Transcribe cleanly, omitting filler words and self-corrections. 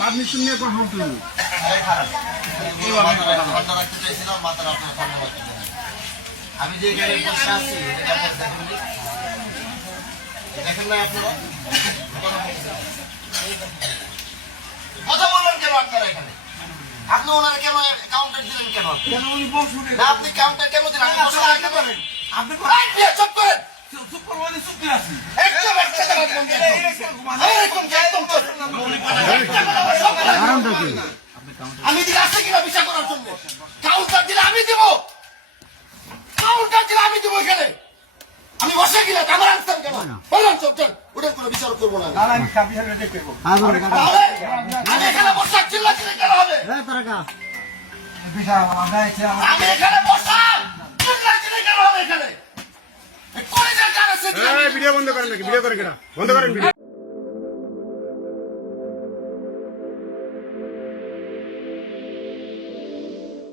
Permission নিয়ে কোন house নেই। আমি যে এখানে বসে আছি দেখেন না আপনারা কথা বললেন কেন আপনারা এখানে? আপনি ওনারা কেন কাউন্টার দিলেন কেন? না আপনি কাউন্টার কেন দিলেন? আপনি চুপ করেন। আমি দিকে আসছে কিনা বিচার করার জন্য? কাউন্টার দিলে আমি দিব, কাউন্টার দিলে আমি দিব। এখানে আমি বসে গেলে আমার আনসার কেন বললাম? চল চল, ওটার কোনো বিচার করবো না। আমি এখানে বসা চিল্লা চিল্লি কেন হবে? আমি এখানে বসা চিল্লা চিল্লি কেন হবে? এখানে ভিডিও বন্ধ করেন নাকি? ভিডিও করেন কেনা বন্ধ করেন ভিডিও।